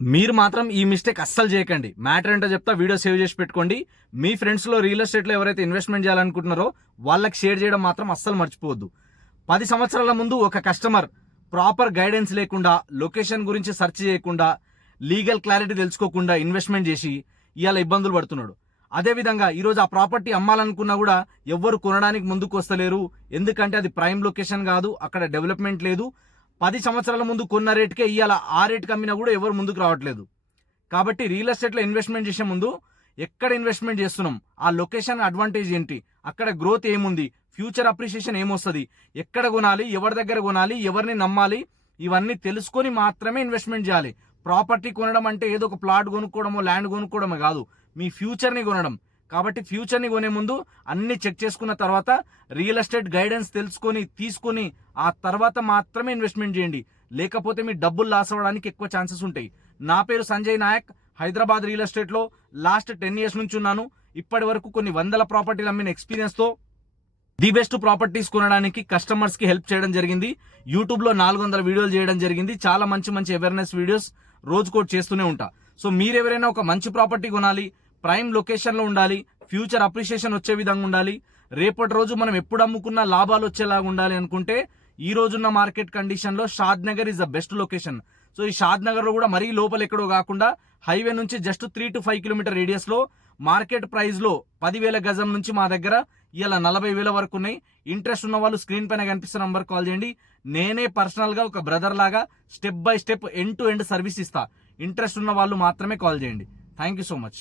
మీరు మాత్రం ఈ మిస్టేక్ అస్సలు చేయకండి. మ్యాటర్ ఏంటో చెప్తా, వీడియో సేవ్ చేసి పెట్టుకోండి. మీ ఫ్రెండ్స్లో రియల్ ఎస్టేట్లో ఎవరైతే ఇన్వెస్ట్మెంట్ చేయాలనుకుంటున్నారో వాళ్ళకి షేర్ చేయడం మాత్రం అస్సలు మర్చిపోవద్దు. 10 సంవత్సరాల ముందు ఒక కస్టమర్ ప్రాపర్ గైడెన్స్ లేకుండా, లొకేషన్ గురించి సెర్చ్ చేయకుండా, లీగల్ క్లారిటీ తెలుసుకోకుండా ఇన్వెస్ట్మెంట్ చేసి ఇవాళ ఇబ్బందులు పడుతున్నాడు. అదేవిధంగా ఈరోజు ఆ ప్రాపర్టీ అమ్మాలనుకున్నా కూడా ఎవ్వరు కొనడానికి ముందుకు వస్తలేరు. ఎందుకంటే అది ప్రైమ్ లొకేషన్ కాదు, అక్కడ డెవలప్మెంట్ లేదు. 10 సంవత్సరాల ముందు కొన్న రేటుకే ఇవాళ ఆ రేటుకి అమ్మినా కూడా ఎవరు ముందుకు రావట్లేదు. కాబట్టి రియల్ ఎస్టేట్లో ఇన్వెస్ట్మెంట్ చేసే ముందు ఎక్కడ ఇన్వెస్ట్మెంట్ చేస్తున్నాం, ఆ లొకేషన్ అడ్వాంటేజ్ ఏంటి, అక్కడ గ్రోత్ ఏముంది, ఫ్యూచర్ అప్రిషియేషన్ ఏమొస్తుంది, ఎక్కడ కొనాలి, ఎవరి దగ్గర కొనాలి, ఎవరిని నమ్మాలి, ఇవన్నీ తెలుసుకొని మాత్రమే ఇన్వెస్ట్మెంట్ చేయాలి. ప్రాపర్టీ కొనడం అంటే ఏదో ఒక ప్లాట్ కొనుక్కోవడమో ల్యాండ్ కొనుక్కోవడమో కాదు, మీ ఫ్యూచర్ని కొనడం. కాబట్టి ఫ్యూచర్ని కొనే ముందు అన్ని చెక్ చేసుకున్న తర్వాత రియల్ ఎస్టేట్ గైడెన్స్ తెలుసుకొని తీసుకొని ఆ తర్వాత మాత్రమే ఇన్వెస్ట్మెంట్ చేయండి. లేకపోతే మీ డబ్బులు లాస్ అవ్వడానికి ఎక్కువ ఛాన్సెస్ ఉంటాయి. నా పేరు సంజయ్ నాయక్. హైదరాబాద్ రియల్ ఎస్టేట్లో లాస్ట్ 10 years నుంచి ఉన్నాను. ఇప్పటి వరకు కొన్ని వందల ప్రాపర్టీలు అమ్మిన ఎక్స్పీరియన్స్తో ది బెస్ట్ ప్రాపర్టీస్ కొనడానికి కస్టమర్స్ కి హెల్ప్ చేయడం జరిగింది. యూట్యూబ్ లో 400 వీడియోలు చేయడం జరిగింది. చాలా మంచి అవేర్నెస్ వీడియోస్ రోజుకోటి చేస్తూనే ఉంటా. సో మీరెవరైనా ఒక మంచి ప్రాపర్టీ కొనాలి, ప్రైమ్ లొకేషన్ లో ఉండాలి, ఫ్యూచర్ అప్రిషియేషన్ వచ్చే విధంగా ఉండాలి, రేపటి రోజు మనం ఎప్పుడు అమ్ముకున్నా లాభాలు వచ్చేలాగా ఉండాలి అనుకుంటే ఈ రోజున్న మార్కెట్ కండిషన్ లో Shadnagar is the best location. So ఈ షాద్ నగర్ లో కూడా మరీ లోపల ఎక్కడో కాకుండా హైవే నుంచి జస్ట్ 3 to 5 కిలోమీటర్ రేడియస్ లో మార్కెట్ ప్రైస్ లో 10,000 గజం నుంచి మా దగ్గర ఇలా 40,000 వరకు ఉన్నాయి. ఇంట్రెస్ట్ ఉన్న వాళ్ళు స్క్రీన్ పైన కనిపిస్తున్న నంబర్ కాల్ చేయండి. నేనే పర్సనల్ గా ఒక బ్రదర్ లాగా step by step end to end service ఇస్తా. ఇంట్రెస్ట్ ఉన్న వాళ్ళు మాత్రమే కాల్ చేయండి. Thank you so much.